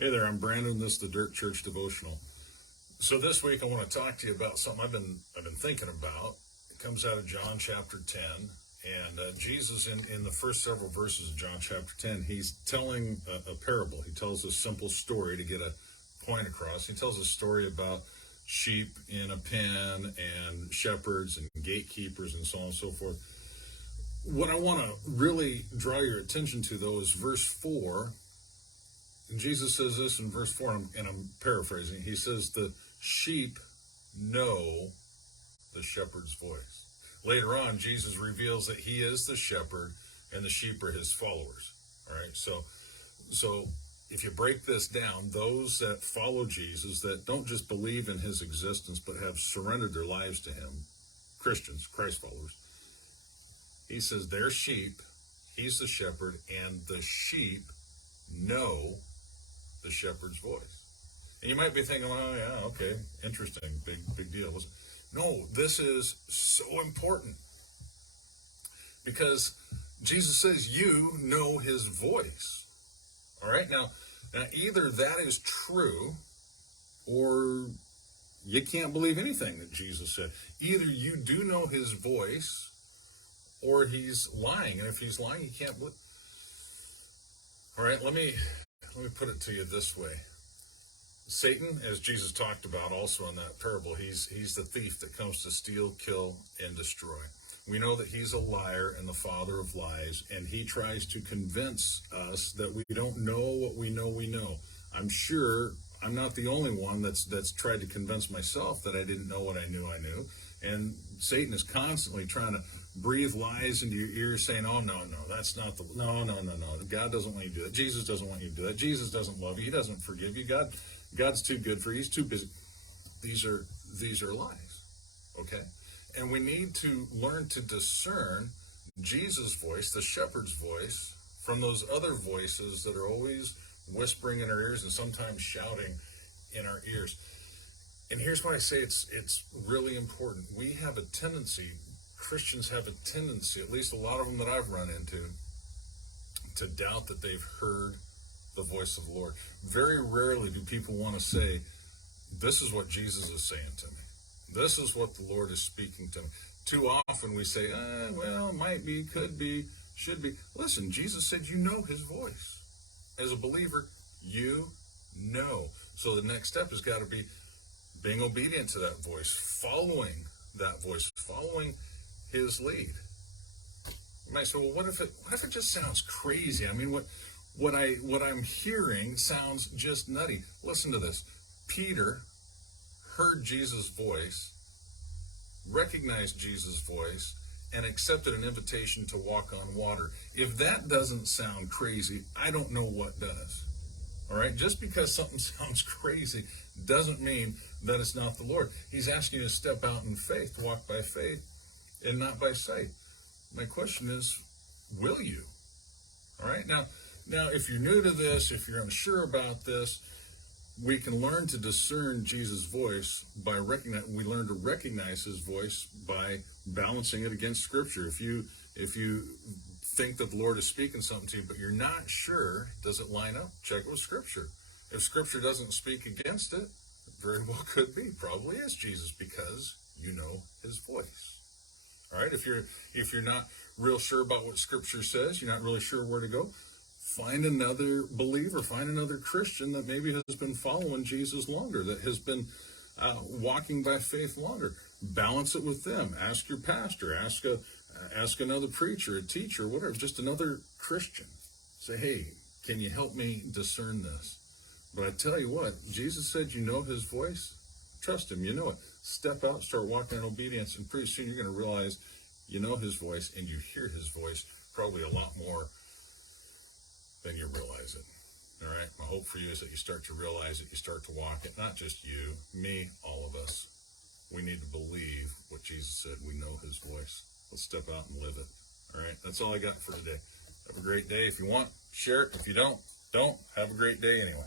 Hey there, I'm Brandon. This is the Dirt Church Devotional. So this week I want to talk to you about something I've been thinking about. It comes out of John chapter 10, and Jesus in the first several verses of John chapter 10, he's telling a parable. He tells a simple story to get a point across. He tells a story about sheep in a pen and shepherds and gatekeepers and so on and so forth. What I want to really draw your attention to, though, is verse 4. And Jesus says this in verse 4, and I'm paraphrasing. He says, the sheep know the shepherd's voice. Later on, Jesus reveals that he is the shepherd and the sheep are his followers. All right, so if you break this down, those that follow Jesus, that don't just believe in his existence, but have surrendered their lives to him, Christians, Christ followers, he says they're sheep, he's the shepherd, and the sheep know the shepherd's voice. And you might be thinking, oh yeah, okay, interesting, big deal. No, this is so important because Jesus says you know his voice. All right, now either that is true or you can't believe anything that Jesus said. Either you do know his voice or he's lying, and if he's lying, you can't believe. All right, let me put it to you this way. Satan, as Jesus talked about also in that parable, he's the thief that comes to steal, kill, and destroy. We know that he's a liar and the father of lies, and he tries to convince us that we don't know what we know we know. I'm sure I'm not the only one that's tried to convince myself that I didn't know what I knew I knew. And Satan is constantly trying to breathe lies into your ears saying, oh, no, that's not the, no. God doesn't want you to do that. Jesus doesn't want you to do that. Jesus doesn't love you. He doesn't forgive you. God's too good for you. He's too busy. These are lies, okay? And we need to learn to discern Jesus' voice, the shepherd's voice, from those other voices that are always whispering in our ears and sometimes shouting in our ears. And here's why I say it's really important. We have a tendency, Christians have a tendency, at least a lot of them that I've run into, to doubt that they've heard the voice of the Lord. Very rarely do people want to say, this is what Jesus is saying to me. This is what the Lord is speaking to me. Too often we say, well, might be, could be, should be. Listen, Jesus said you know his voice. As a believer, you know. So the next step has got to be being obedient to that voice, following that voice, following his lead. You might say, well, what if it just sounds crazy? I mean, what I'm hearing sounds just nutty. Listen to this. Peter heard Jesus' voice, recognized Jesus' voice, and accepted an invitation to walk on water. If that doesn't sound crazy, I don't know what does. All right? Just because something sounds crazy doesn't mean that it's not the Lord. He's asking you to step out in faith, to walk by faith and not by sight. My question is, will you? All right? Now, if you're new to this, if you're unsure about this, we can learn to discern Jesus' voice by we learn to recognize his voice by balancing it against Scripture. If you think that the Lord is speaking something to you, but you're not sure, does it line up? Check it with Scripture. If Scripture doesn't speak against it, it very well could be. Probably is Jesus because you know his voice. All right? If you're not real sure about what Scripture says, you're not really sure where to go, find another believer, find another Christian that maybe has been following Jesus longer, that has been walking by faith longer. Balance it with them. Ask your pastor, ask another preacher, a teacher, whatever, just another Christian. Say, hey, can you help me discern this? But I tell you what, Jesus said you know his voice. Trust him, you know it. Step out, start walking in obedience, and pretty soon you're going to realize you know his voice and you hear his voice probably a lot more than you realize it. All right? My hope for you is that you start to realize it, you start to walk it. Not just you, me, all of us. We need to believe what Jesus said. We know his voice. Let's step out and live it. All right? That's all I got for today. Have a great day. If you want, share it. If you don't. Have a great day anyway.